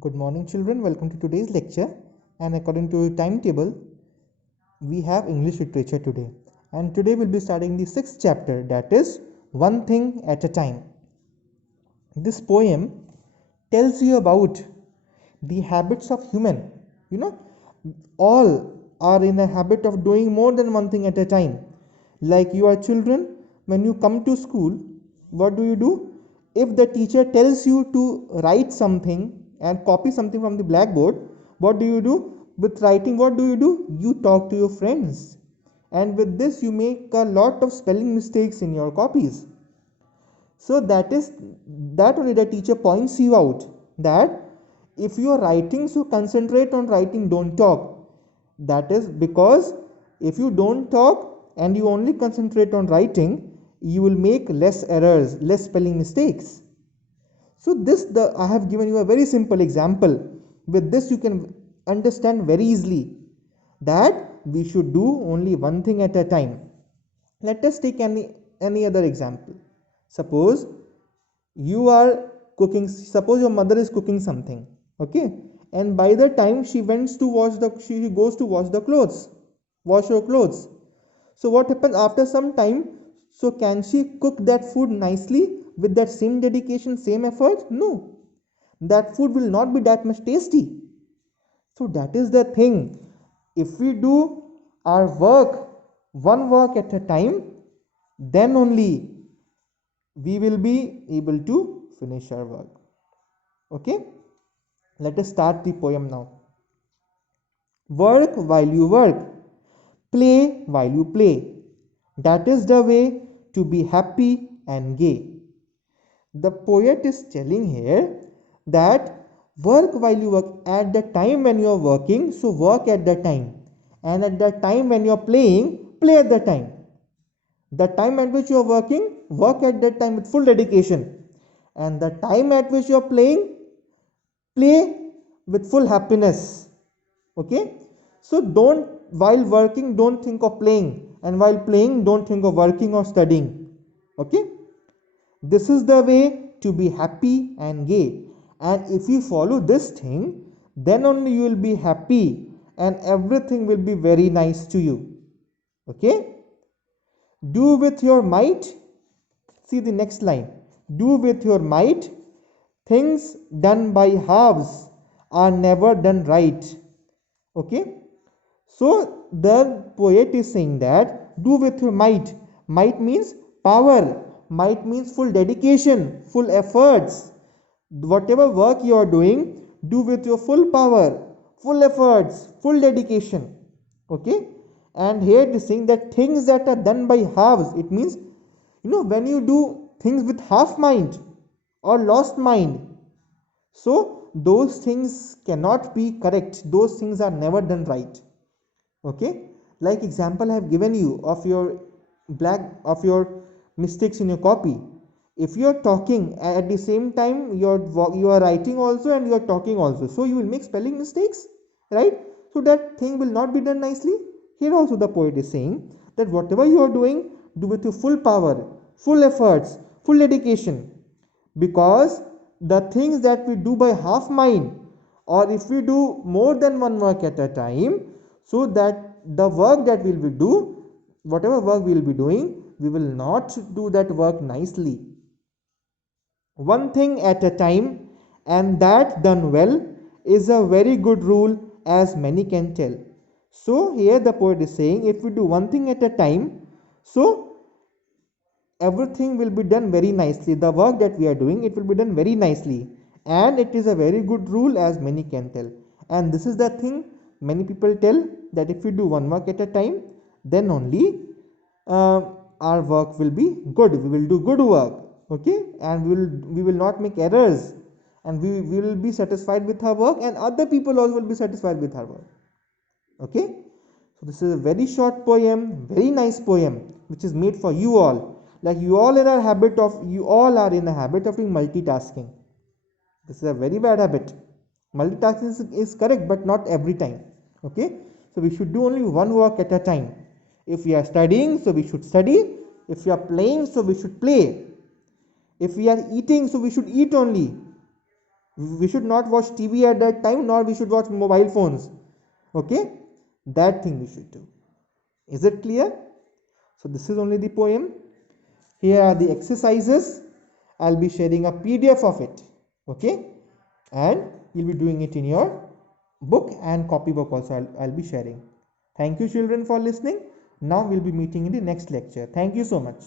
Good morning, children. Welcome to today's lecture. And according to timetable, we have English literature today. And today we'll be starting the sixth chapter, that is One Thing at a Time. This poem tells you about the habits of human. You know, all are in a habit of doing more than one thing at a time. Like you are children, when you come to school, what do? If the teacher tells you to write something and copy something from the blackboard, what do? With writing, what do? You talk to your friends. And with this, you make a lot of spelling mistakes in your copies. So that only the teacher points you out that if you are writing, so concentrate on writing, don't talk. That is because if you don't talk and you only concentrate on writing, you will make less errors, less spelling mistakes. So I have given you a very simple example. With this you can understand very easily that we should do only one thing at a time. Let us take any other example. Suppose you are cooking, suppose your mother is cooking something, okay, and by the time she goes to wash the clothes, wash your clothes. So what happens after some time? So can she cook that food nicely with that same dedication, same effort? No, that food will not be that much tasty. So that is the thing. If we do our work, one work at a time, then only we will be able to finish our work. Okay, let us start the poem now. Work while you work, play while you play. That is the way to be happy and gay. The poet is telling here that work while you work, at the time when you are working, so work at the time, and at the time when you are playing, play at the time. The time at which you are working, work at that time with full dedication, and the time at which you are playing, play with full happiness. Okay, so don't, while working, don't think of playing, and while playing, don't think of working or studying. Okay, this is the way to be happy and gay, and if you follow this thing, then only you will be happy and everything will be very nice to you. Okay, do with your might, see the next line, do with your might, things done by halves are never done right. Okay, so the poet is saying that do with your might. Might means power, might means full dedication, full efforts. Whatever work you are doing, do with your full power, full efforts, full dedication. Okay, and here it is saying that things that are done by halves, it means, when you do things with half mind or lost mind, so those things cannot be correct, those things are never done right. Okay, like example I have given you of your mistakes in your copy. If you are talking at the same time, you are writing also and you are talking also, so you will make spelling mistakes, right? So that thing will not be done nicely. Here also the poet is saying that whatever you are doing, do with your full power, full efforts, full dedication, because the things that we do by half mind, or if we do more than one work at a time, so that the work that we will do, whatever work we will be doing, we will not do that work nicely. One thing at a time, and that done well, is a very good rule, as many can tell. So here the poet is saying, if we do one thing at a time, so everything will be done very nicely. The work that we are doing, it will be done very nicely, and it is a very good rule, as many can tell. And this is the thing many people tell, that if we do one work at a time, then only uh, our work will be good, we will do good work. Okay, and we will not make errors, and we will be satisfied with our work, and other people also will be satisfied with our work. Okay, so this is a very short poem, very nice poem, which is made for you all. Like you all are in a habit of doing multitasking. This is a very bad habit. Multitasking is correct, but not every time. Okay, so we should do only one work at a time. If we are studying, so we should study. If we are playing, so we should play. If we are eating, so we should eat only. We should not watch TV at that time, nor we should watch mobile phones. Okay, that thing we should do. Is it clear? So this is only the poem. Here are the exercises. I'll be sharing a PDF of it. Okay, and you'll be doing it in your book and copybook also. I'll be sharing. Thank you children for listening. Now we'll be meeting in the next lecture. Thank you so much.